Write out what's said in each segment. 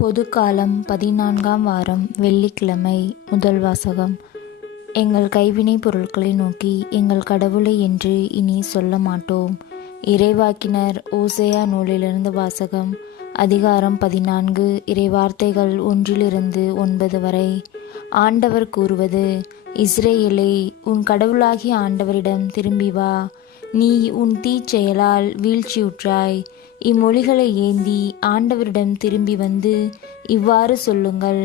பொதுக்காலம் 14ஆம் வாரம் வெள்ளிக்கிழமை. முதல் வாசகம். எங்கள் கைவினைப் பொருட்களை நோக்கி எங்கள் கடவுளை என்று இனி சொல்ல மாட்டோம். இறைவாக்கினர் ஓசேயா நூலிலிருந்து வாசகம். அதிகாரம் 14. இறைவார்த்தைகள் 1-9 வரை. ஆண்டவர் கூறுவது: இஸ்ரேலே, உன் கடவுளாகிய ஆண்டவரிடம் திரும்பி வா. நீ உன் தீச்செயலால் வீழ்ச்சியுற்றாய். இம்மொழிகளை ஏந்தி ஆண்டவரிடம் திரும்பி வந்து இவ்வாறு சொல்லுங்கள்: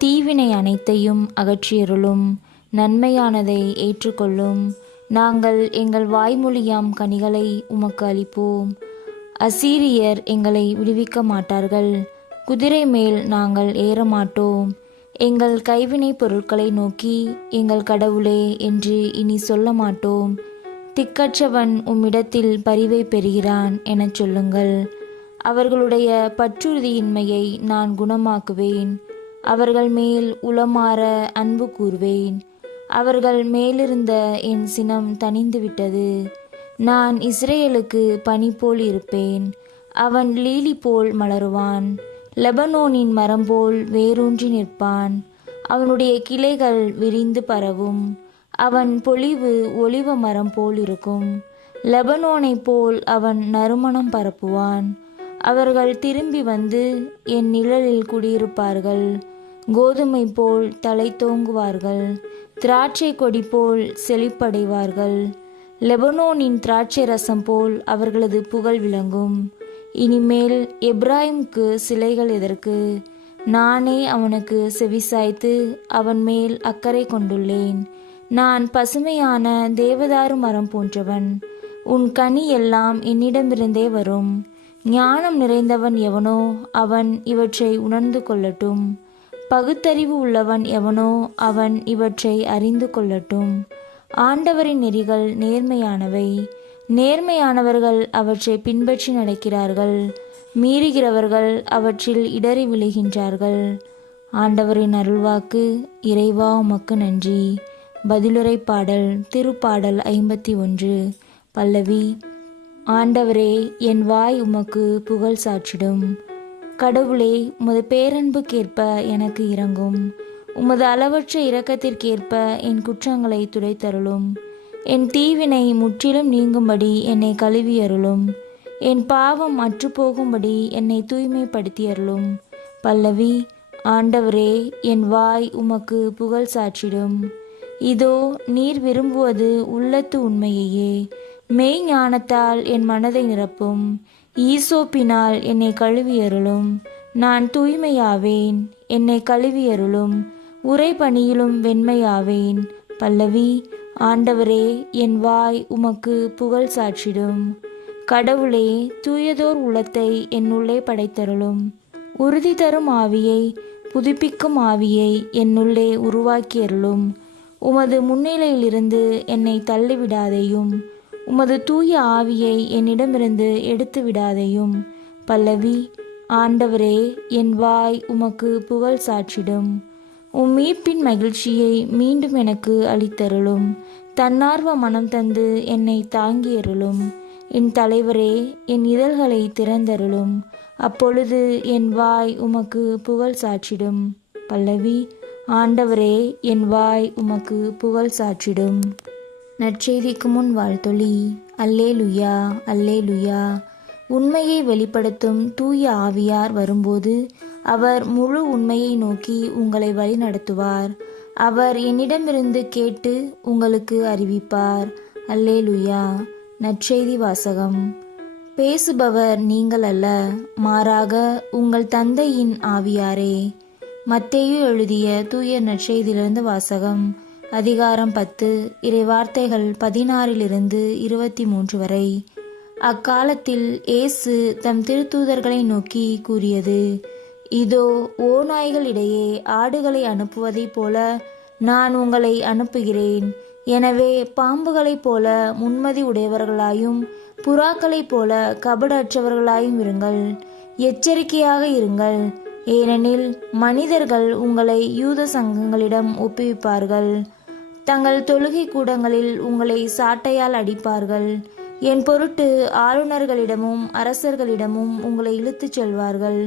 தீவினை அனைத்தையும் அகற்றியருளும், நன்மையானதை ஏற்றுக்கொள்ளும். நாங்கள் எங்கள் வாய்மொழியாம் கனிகளை உமக்கு அளிப்போம். அசீரியர் எங்களை விடுவிக்க மாட்டார்கள். குதிரை மேல் நாங்கள் ஏறமாட்டோம். எங்கள் கைவினைப் பொருட்களை நோக்கி எங்கள் கடவுளே என்று இனி சொல்ல மாட்டோம். திக்கற்றவன் உம்மிடத்தில் பரிவை பெறுகிறான் எனச் சொல்லுங்கள். அவர்களுடைய பற்றுறுதியின்மையை நான் குணமாக்குவேன். அவர்கள் மேல் உளமாற அன்பு கூறுவேன். அவர்கள் மேலிருந்த என் சினம் தணிந்துவிட்டது. நான் இஸ்ரேலுக்கு பனி போல் இருப்பேன். அவன் லீலி போல் மலருவான். லெபனோனின் மரம் போல் வேரூன்றி நிற்பான். அவனுடைய கிளைகள் விரிந்து பரவும். அவன் பொலிவு ஒலிவ மரம் போல் இருக்கும். லெபனோனைப் போல் அவன் நறுமணம் பரப்புவான். அவர்கள் திரும்பி வந்து என் நிழலில் குடியிருப்பார்கள். கோதுமை போல் தலை தோங்குவார்கள். திராட்சை கொடி போல் செழிப்படைவார்கள். லெபனோனின் திராட்சை ரசம் போல் அவர்களது புகழ் விளங்கும். இனிமேல் எப்ராயிமுக்கு சிலைகள் எதற்கு? நானே அவனுக்கு செவிசாய்த்து அவன் மேல் அக்கறை கொண்டுள்ளேன். நான் பசுமையான தேவதாரு மரம் போன்றவன். உன் கனி எல்லாம் என்னிடமிருந்தே வரும். ஞானம் நிறைந்தவன் எவனோ அவன் இவற்றை உணர்ந்து கொள்ளட்டும். பகுத்தறிவு உள்ளவன் எவனோ அவன் இவற்றை அறிந்து கொள்ளட்டும். ஆண்டவரின் நெறிகள் நேர்மையானவை. நேர்மையானவர்கள் அவற்றை பின்பற்றி நடக்கிறார்கள். மீறுகிறவர்கள் அவற்றில் இடறி விழுகின்றார்கள். ஆண்டவரின் அருள்வாக்கு. இறைவா, உமக்கு நன்றி. பதிலுரை பாடல். திருப்பாடல் 51. பல்லவி. ஆண்டவரே, என் வாய் உமக்கு புகழ் சாற்றிடும். கடவுளே, உமது பேரன்புக்கேற்ப எனக்கு இரங்கும். உமது அளவற்ற இரக்கத்திற்கேற்ப என் குற்றங்களை துடைத்தருளும். என் தீவினை முற்றிலும் நீங்கும்படி என்னை கழுவியருளும். என் பாவம் அற்றுப்போகும்படி என்னை தூய்மைப்படுத்தியருளும். பல்லவி. ஆண்டவரே, என் வாய் உமக்கு புகழ் சாற்றிடும். இதோ, நீர் விரும்புவது உள்ளத்து உண்மையையே. மெய் ஞானத்தால் என் மனதை நிரப்பும். ஈசோப்பினால் என்னை கழுவியருளும். நான் தூய்மையாவேன். என்னை கழுவியருளும். உறைபனியிலும் வெண்மையாவேன். பல்லவி. ஆண்டவரே, என் வாய் உமக்கு புகழ் சாற்றிடும். கடவுளே, தூயதோர் உள்ளத்தை என்னுள்ளே படைத்தருளும். உறுதி தரும் ஆவியை, புதுப்பிக்கும் ஆவியை என்னுள்ளே உருவாக்கியருளும். உமது முன்னிலையிலிருந்து என்னை தள்ளிவிடாதேயும். உமது தூய ஆவியை என்னிடமிருந்து எடுத்து விடாதேயும். பல்லவி. ஆண்டவரே, என் வாய் உமக்கு புகழ் சாற்றிடும். உம் மீட்பின் மகிழ்ச்சியை மீண்டும் எனக்கு அளித்தருளும். தன்னார்வ மனம் தந்து என்னை தாங்கியருளும். என் தலைவரே, என் இதழ்களை திறந்தருளும். அப்பொழுது என் வாய் உமக்கு புகழ் சாற்றிடும். பல்லவி. ஆண்டவரே, என் வாய் உமக்கு புகழ் சாற்றிடும். நற்செய்திக்கு முன் வாழ்த்தொலி. அல்லேலுயா, அல்லேலுயா. உண்மையை வெளிப்படுத்தும் தூய ஆவியார் வரும்போது அவர் முழு உண்மையை நோக்கி உங்களை வழிநடத்துவார். அவர் என்னிடமிருந்து கேட்டு உங்களுக்கு அறிவிப்பார். அல்லேலுயா. நற்செய்தி வாசகம். பேசுபவர் நீங்கள் அல்ல, மாறாக உங்கள் தந்தையின் ஆவியாரே. மத்தேயு எழுதிய தூய நற்செய்தியிலிருந்து வாசகம். அதிகாரம் 10. இறைவார்த்தைகள் 16-23 வரை. அக்காலத்தில் இயேசு தம் திருத்தூதர்களை நோக்கி கூறியது: இதோ, ஓநாய்களிடையே ஆடுகளை அனுப்புவதைப் போல நான் உங்களை அனுப்புகிறேன். எனவே பாம்புகளைப் போல முன்மதி உடையவர்களாயும் புறாக்களைப் போல கபடற்றவர்களாயும் இருங்கள். எச்சரிக்கையாக இருங்கள். ஏனெனில் மனிதர்கள் உங்களை யூத சங்கங்களிடம் ஒப்புவிப்பார்கள். தங்கள் தொழுகை கூடங்களில் உங்களை சாட்டையால் அடிப்பார்கள். என் பொருட்டு ஆளுநர்களிடமும் அரசர்களிடமும் உங்களை இழுத்துச் செல்வார்கள்.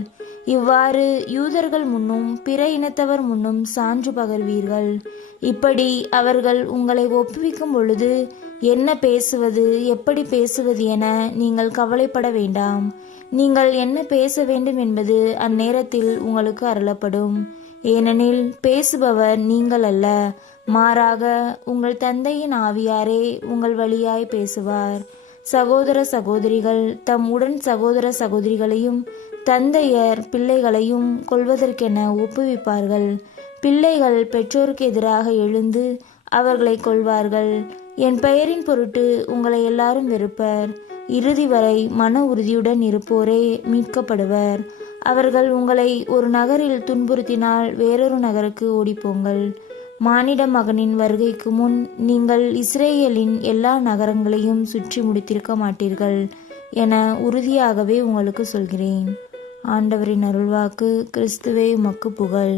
இவ்வாறு யூதர்கள் முன்னும் பிற இனத்தவர் முன்னும் சான்று பகர்வீர்கள். இப்படி அவர்கள் உங்களை ஒப்புவிக்கும் பொழுது என்ன பேசுவது, எப்படி பேசுவது என நீங்கள் கவலைப்பட வேண்டாம். நீங்கள் என்ன பேச வேண்டும் என்பது அந்நேரத்தில் உங்களுக்கு அருளப்படும். ஏனெனில் பேசுபவர் நீங்கள் அல்ல, மாறாக உங்கள் தந்தையின் ஆவியாரே உங்கள் வழியாய் பேசுவார். சகோதர சகோதரிகள் தம் உடன் சகோதர சகோதரிகளையும் தந்தையர் பிள்ளைகளையும் கொல்வதற்கென ஒப்புவிப்பார்கள். பிள்ளைகள் பெற்றோருக்கு எதிராக எழுந்து அவர்களை கொல்வார்கள். என் பெயரின் பொருட்டு உங்களை எல்லாரும் வெறுப்பர். இறுதி வரை மன உறுதியுடன் இருப்போரே மீட்கப்படுவர். அவர்கள் உங்களை ஒரு நகரில் துன்புறுத்தினால் வேறொரு நகருக்கு ஓடிப்போங்கள். மானிட மகனின் வருகைக்கு முன் நீங்கள் இஸ்ரேலின் எல்லா நகரங்களையும் சுற்றி முடித்திருக்க மாட்டீர்கள் என உறுதியாகவே உங்களுக்கு சொல்கிறேன். ஆண்டவரின் அருள்வாக்கு. கிறிஸ்துவே உமக்கு புகழ்.